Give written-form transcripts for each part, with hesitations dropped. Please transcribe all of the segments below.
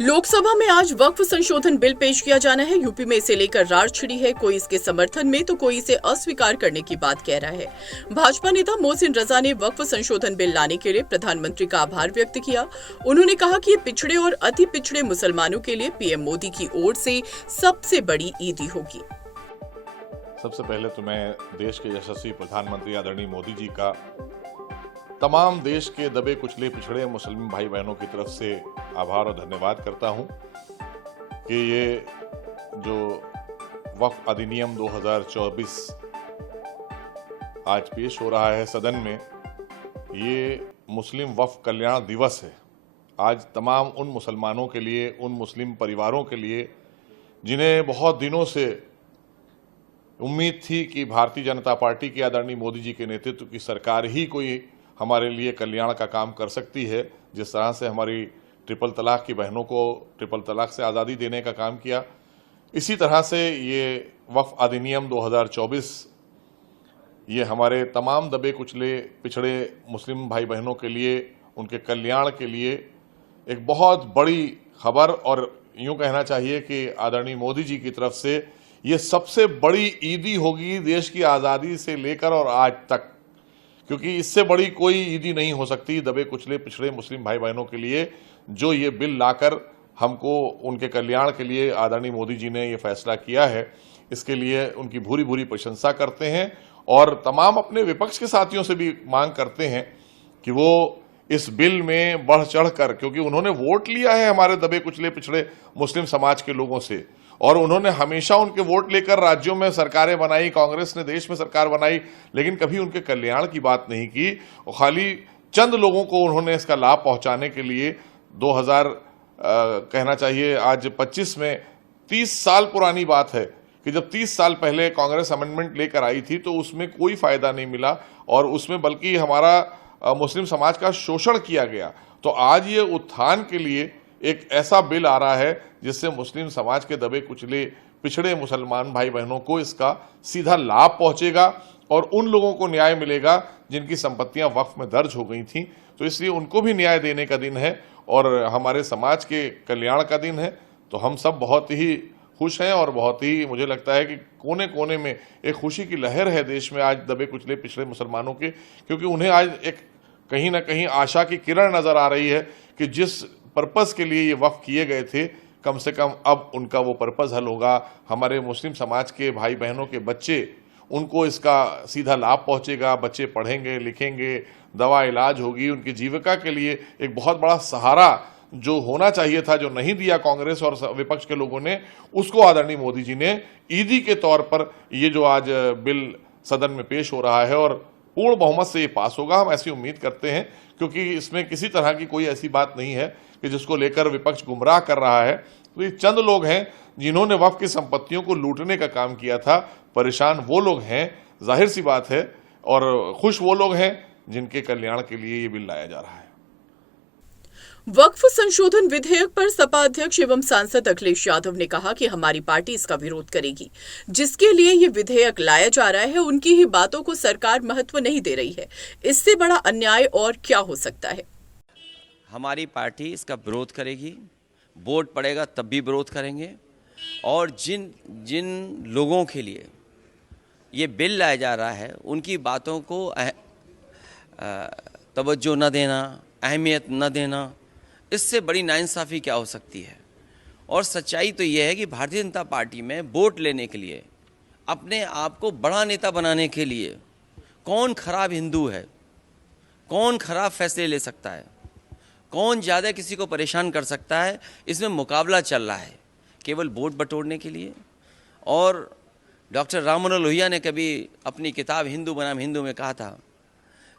लोकसभा में आज वक्फ संशोधन बिल पेश किया जाना है। यूपी में इसे लेकर रार छिड़ी है। कोई इसके समर्थन में तो कोई इसे अस्वीकार करने की बात कह रहा है। भाजपा नेता मोहसिन रजा ने वक्फ संशोधन बिल लाने के लिए प्रधानमंत्री का आभार व्यक्त किया। उन्होंने कहा कि ये पिछड़े और अति पिछड़े मुसलमानों के लिए पीएम मोदी की ओर से सबसे बड़ी ईदी होगी। सबसे पहले तो मैं देश के यशस्वी प्रधानमंत्री आदरणीय मोदी जी का तमाम देश के दबे कुचले पिछड़े मुस्लिम भाई बहनों की तरफ से आभार और धन्यवाद करता हूं कि ये जो वक्फ अधिनियम 2024 आज पेश हो रहा है सदन में, ये मुस्लिम वक्फ कल्याण दिवस है। आज तमाम उन मुसलमानों के लिए, उन मुस्लिम परिवारों के लिए जिन्हें बहुत दिनों से उम्मीद थी कि भारतीय जनता पार्टी की आदरणीय मोदी जी के नेतृत्व की सरकार ही कोई हमारे लिए कल्याण का काम कर सकती है। जिस तरह से हमारी ट्रिपल तलाक की बहनों को ट्रिपल तलाक से आज़ादी देने का काम किया, इसी तरह से ये वक्फ अधिनियम 2024 ये हमारे तमाम दबे कुचले पिछड़े मुस्लिम भाई बहनों के लिए, उनके कल्याण के लिए एक बहुत बड़ी खबर, और यूँ कहना चाहिए कि आदरणीय मोदी जी की तरफ से ये सबसे बड़ी ईदी होगी देश की आज़ादी से लेकर और आज तक, क्योंकि इससे बड़ी कोई ईदी नहीं हो सकती दबे कुचले पिछड़े मुस्लिम भाई बहनों के लिए। जो ये बिल लाकर हमको उनके कल्याण के लिए आदरणीय मोदी जी ने ये फैसला किया है, इसके लिए उनकी भूरी भूरी प्रशंसा करते हैं और तमाम अपने विपक्ष के साथियों से भी मांग करते हैं कि वो इस बिल में बढ़ चढ़ कर, क्योंकि उन्होंने वोट लिया है हमारे दबे कुचले पिछड़े मुस्लिम समाज के लोगों से, और उन्होंने हमेशा उनके वोट लेकर राज्यों में सरकारें बनाई, कांग्रेस ने देश में सरकार बनाई, लेकिन कभी उनके कल्याण की बात नहीं की। और खाली चंद लोगों को उन्होंने इसका लाभ पहुंचाने के लिए 2000 कहना चाहिए आज 25 में 30 साल पुरानी बात है कि जब 30 साल पहले कांग्रेस अमेंडमेंट लेकर आई थी तो उसमें कोई फायदा नहीं मिला और उसमें बल्कि हमारा मुस्लिम समाज का शोषण किया गया। तो आज ये उत्थान के लिए एक ऐसा बिल आ रहा है जिससे मुस्लिम समाज के दबे कुचले पिछड़े मुसलमान भाई बहनों को इसका सीधा लाभ पहुंचेगा और उन लोगों को न्याय मिलेगा जिनकी संपत्तियां वक्फ में दर्ज हो गई थीं। तो इसलिए उनको भी न्याय देने का दिन है और हमारे समाज के कल्याण का दिन है। तो हम सब बहुत ही खुश हैं और बहुत ही, मुझे लगता है कि कोने कोने में एक खुशी की लहर है देश में आज दबे कुचले पिछड़े मुसलमानों के, क्योंकि उन्हें आज एक कहीं ना कहीं आशा की किरण नजर आ रही है कि जिस पर्पस के लिए ये वक्फ किए गए थे, कम से कम अब उनका वो पर्पस हल होगा। हमारे मुस्लिम समाज के भाई बहनों के बच्चे, उनको इसका सीधा लाभ पहुंचेगा, बच्चे पढ़ेंगे लिखेंगे, दवा इलाज होगी, उनकी जीविका के लिए एक बहुत बड़ा सहारा जो होना चाहिए था, जो नहीं दिया कांग्रेस और विपक्ष के लोगों ने, उसको आदरणीय मोदी जी ने ईदी के तौर पर ये जो आज बिल सदन में पेश हो रहा है और पूर्ण बहुमत से ये पास होगा, हम ऐसी उम्मीद करते हैं, क्योंकि इसमें किसी तरह की कोई ऐसी बात नहीं है कि जिसको लेकर विपक्ष गुमराह कर रहा है। तो ये चंद लोग हैं जिन्होंने वक्फ की संपत्तियों को लूटने का काम किया था। परेशान वो लोग हैं, जाहिर सी बात है, और खुश वो लोग हैं जिनके कल्याण के लिए ये बिल लाया जा रहा है। वक्फ संशोधन विधेयक पर सपा अध्यक्ष एवं सांसद अखिलेश यादव ने कहा कि हमारी पार्टी इसका विरोध करेगी। जिसके लिए ये विधेयक लाया जा रहा है, उनकी ही बातों को सरकार महत्व नहीं दे रही है। इससे बड़ा अन्याय और क्या हो सकता है। हमारी पार्टी इसका विरोध करेगी, वोट पड़ेगा तब भी विरोध करेंगे, और जिन जिन लोगों के लिए ये बिल लाया जा रहा है उनकी बातों को तवज्जो न देना, अहमियत न देना, इससे बड़ी नाइंसाफ़ी क्या हो सकती है। और सच्चाई तो ये है कि भारतीय जनता पार्टी में वोट लेने के लिए, अपने आप को बड़ा नेता बनाने के लिए कौन खराब हिंदू है, कौन खराब फैसले ले सकता है, कौन ज़्यादा किसी को परेशान कर सकता है, इसमें मुकाबला चल रहा है केवल वोट बटोरने के लिए। और डॉक्टर राम मनोहर लोहिया ने कभी अपनी किताब हिंदू बनाम हिंदू में कहा था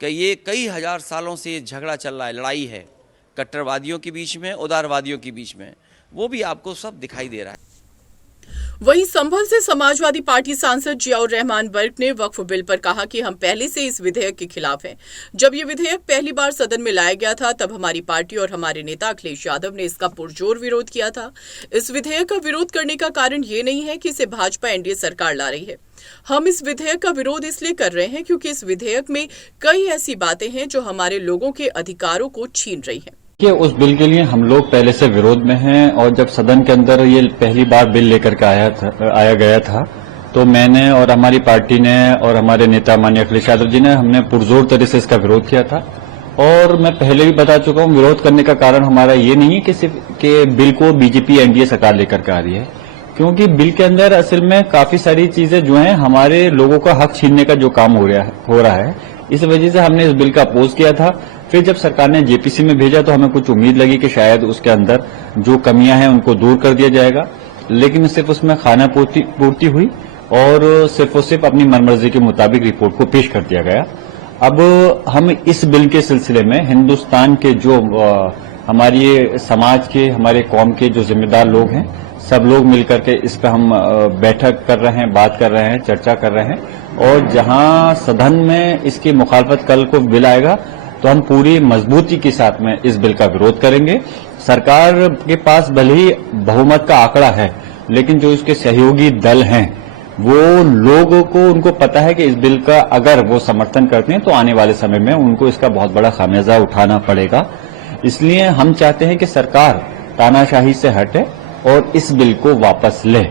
कि ये कई हजार सालों से ये झगड़ा चल रहा है, लड़ाई है कट्टरवादियों के बीच में, उदारवादियों के बीच में, वो भी आपको सब दिखाई दे रहा है। वहीं संभल से समाजवादी पार्टी सांसद जियाउर रहमान वर्क ने वक्फ बिल पर कहा कि हम पहले से इस विधेयक के खिलाफ हैं। जब ये विधेयक पहली बार सदन में लाया गया था तब हमारी पार्टी और हमारे नेता अखिलेश यादव ने इसका पुरजोर विरोध किया था। इस विधेयक का विरोध करने का कारण ये नहीं है कि इसे भाजपा एनडीए सरकार ला रही है। हम इस विधेयक का विरोध इसलिए कर रहे हैं क्योंकि इस विधेयक में कई ऐसी बातें हैं जो हमारे लोगों के अधिकारों को छीन रही हैं। कि उस बिल के लिए हम लोग पहले से विरोध में हैं और जब सदन के अंदर ये पहली बार बिल लेकर के आया गया था तो मैंने और हमारी पार्टी ने और हमारे नेता माननीय अखिलेश यादव जी ने हमने पुरजोर तरह से इसका विरोध किया था। और मैं पहले भी बता चुका हूं, विरोध करने का कारण हमारा ये नहीं है कि सिर्फ कि बिल को बीजेपी एनडीए सरकार लेकर के आ रही है, क्योंकि बिल के अंदर असल में काफी सारी चीजें जो हैं हमारे लोगों का हक छीनने का जो काम हो रहा है। इस वजह से हमने इस बिल का अपोज किया था। फिर जब सरकार ने जेपीसी में भेजा तो हमें कुछ उम्मीद लगी कि शायद उसके अंदर जो कमियां हैं उनको दूर कर दिया जाएगा, लेकिन सिर्फ उसमें खाना पूर्ति हुई और सिर्फ अपनी मनमर्जी के मुताबिक रिपोर्ट को पेश कर दिया गया। अब हम इस बिल के सिलसिले में हिंदुस्तान के जो हमारी समाज के, हमारे कौम के जो जिम्मेदार लोग हैं, सब लोग मिलकर के इस पर हम बैठक कर रहे हैं, बात कर रहे हैं, चर्चा कर रहे हैं। और जहां सदन में इसकी मुखालफत कल को बिल आएगा तो हम पूरी मजबूती के साथ में इस बिल का विरोध करेंगे। सरकार के पास भले ही बहुमत का आंकड़ा है, लेकिन जो इसके सहयोगी दल हैं वो लोगों को, उनको पता है कि इस बिल का अगर वो समर्थन करते हैं तो आने वाले समय में उनको इसका बहुत बड़ा खामियाजा उठाना पड़ेगा। इसलिए हम चाहते हैं कि सरकार तानाशाही से हटे और इस बिल को वापस ले,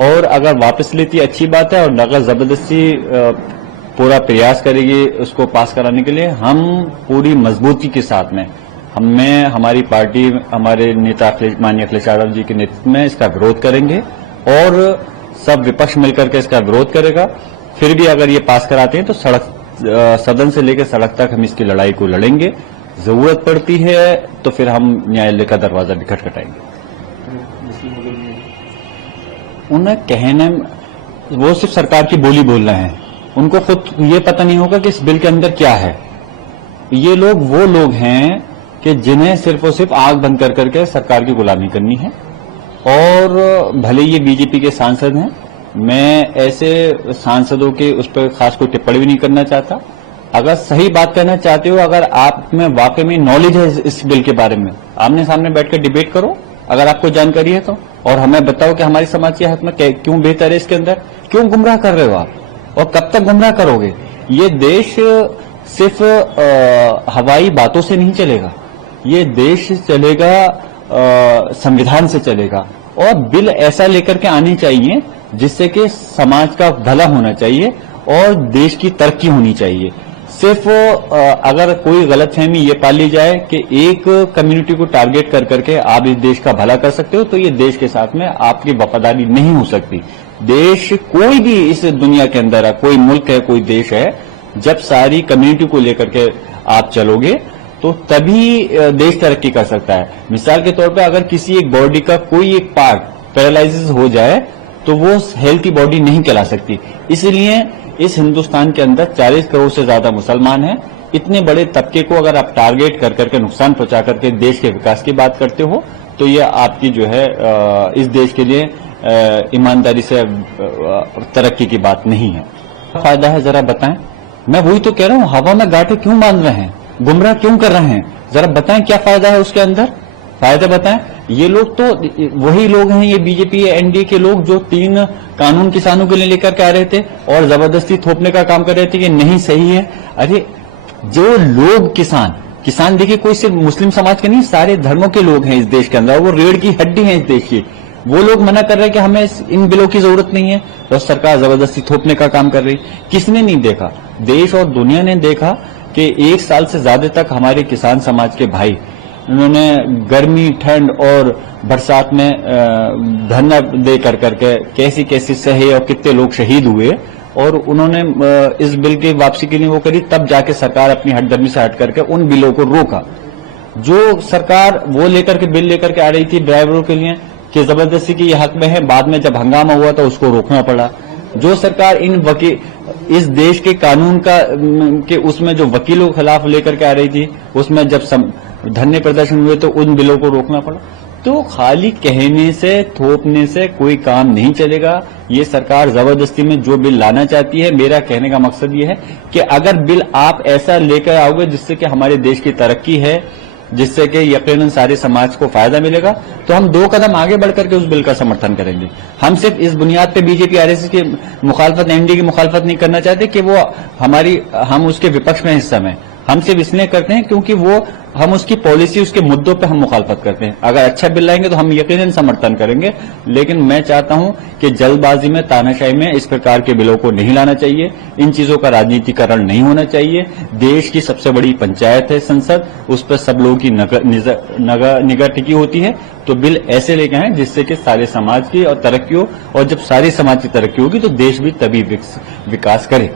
और अगर वापस लेती अच्छी बात है, और अगर जबरदस्ती पूरा प्रयास करेगी उसको पास कराने के लिए, हम पूरी मजबूती के साथ में हमारी पार्टी, हमारे नेता माननीय अखिलेश यादव जी के नेतृत्व में इसका विरोध करेंगे और सब विपक्ष मिलकर के इसका विरोध करेगा। फिर भी अगर ये पास कराते हैं तो सदन से लेकर सड़क तक हम इसकी लड़ाई को लड़ेंगे। जरूरत पड़ती है तो फिर हम न्यायालय का दरवाजा भी खटखटाएंगे। उन्हें कहने, वो सिर्फ सरकार की बोली बोल रहे हैं, उनको खुद ये पता नहीं होगा कि इस बिल के अंदर क्या है। ये लोग वो लोग हैं कि जिन्हें सिर्फ और सिर्फ आंख बंद कर करके सरकार की गुलामी करनी है। और भले ये बीजेपी के सांसद हैं, मैं ऐसे सांसदों के उस पर खास कोई टिप्पणी भी नहीं करना चाहता। अगर सही बात करना चाहते हो, अगर आप में वाकई में नॉलेज है इस बिल के बारे में, आमने सामने बैठ कर डिबेट करो अगर आपको जानकारी है तो, और हमें बताओ कि हमारी समाज के हाथ में क्यों बेहतर है, इसके अंदर क्यों गुमराह कर रहे हो आप, और कब तक गुमराह करोगे। ये देश सिर्फ हवाई बातों से नहीं चलेगा, ये देश चलेगा संविधान से चलेगा। और बिल ऐसा लेकर के आने चाहिए जिससे कि समाज का भला होना चाहिए और देश की तरक्की होनी चाहिए। सिर्फ अगर कोई गलतफहमी ये पाल ली जाए कि एक कम्युनिटी को टारगेट कर करके आप इस देश का भला कर सकते हो, तो ये देश के साथ में आपकी वफादारी नहीं हो सकती। देश कोई भी इस दुनिया के अंदर है, कोई मुल्क है, कोई देश है, जब सारी कम्युनिटी को लेकर के आप चलोगे तो तभी देश तरक्की कर सकता है। मिसाल के तौर पे अगर किसी एक बॉडी का कोई एक पार्ट पैरालाइसिस हो जाए तो वो हेल्थी बॉडी नहीं कहला सकती। इसलिए इस हिंदुस्तान के अंदर 40 करोड़ से ज्यादा मुसलमान हैं। इतने बड़े तबके को अगर आप टारगेट कर करके नुकसान पहुंचा करके देश के विकास की बात करते हो तो ये आपकी जो है इस देश के लिए ईमानदारी से तरक्की की बात नहीं है। फायदा है जरा बताएं। मैं वही तो कह रहा हूं, हवा में गांठें क्यों बांध रहे हैं, गुमराह क्यों कर रहे हैं, जरा बताएं क्या फायदा है उसके अंदर, फायदा बताएं। ये लोग तो वही लोग हैं, ये बीजेपी एनडीए के लोग जो 3 कानून किसानों के लिए लेकर के आ रहे थे और जबरदस्ती थोपने का काम कर रहे थे कि नहीं सही है। अरे जो लोग किसान देखिए कोई सिर्फ मुस्लिम समाज के नहीं, सारे धर्मों के लोग हैं इस देश के अंदर, वो रीढ़ की हड्डी है इस देश की। वो लोग मना कर रहे हैं कि हमें इन बिलों की जरूरत नहीं है, तो सरकार जबरदस्ती थोपने का काम कर रही। किसने नहीं देखा, देश और दुनिया ने देखा कि 1 साल से ज्यादा तक हमारे किसान समाज के भाई, उन्होंने गर्मी, ठंड और बरसात में धरना दे कर करके कैसी कैसी सहे और कितने लोग शहीद हुए, और उन्होंने इस बिल की वापसी के लिए वो करी। तब जाके सरकार अपनी हटदर्मी से हट करके उन बिलों को रोका। जो सरकार वो लेकर के बिल लेकर के आ रही थी ड्राइवरों के लिए कि जबरदस्ती की हक में है, बाद में जब हंगामा हुआ तो उसको रोकना पड़ा। जो सरकार इस देश के कानून के उसमें जो वकीलों के खिलाफ लेकर के आ रही थी, उसमें जब धरने प्रदर्शन हुए तो उन बिलों को रोकना पड़ा। तो खाली कहने से, थोपने से कोई काम नहीं चलेगा। ये सरकार जबरदस्ती में जो बिल लाना चाहती है, मेरा कहने का मकसद ये है कि अगर बिल आप ऐसा लेकर आओगे जिससे कि हमारे देश की तरक्की है, जिससे कि यकीनन सारे समाज को फायदा मिलेगा, तो हम 2 कदम आगे बढ़कर के उस बिल का समर्थन करेंगे। हम सिर्फ इस बुनियाद पे बीजेपी आरएसएस की मुखालफत, एनडीए की मुखालफत नहीं करना चाहते कि हम उसके विपक्ष में हिस्सा में। हम सिर्फ इसलिए करते हैं क्योंकि वो हम उसकी पॉलिसी, उसके मुद्दों पे हम मुखालफत करते हैं। अगर अच्छा बिल लाएंगे तो हम यकीनन समर्थन करेंगे, लेकिन मैं चाहता हूं कि जल्दबाजी में, तानाशाही में इस प्रकार के बिलों को नहीं लाना चाहिए। इन चीजों का राजनीतिकरण नहीं होना चाहिए। देश की सबसे बड़ी पंचायत है संसद, उस पर सब लोगों की निगाह टिकी होती है। तो बिल ऐसे लेके आए जिससे कि सारे समाज की और तरक्की हो, और जब सारे समाज की तरक्की होगी तो देश भी तभी विकास करे।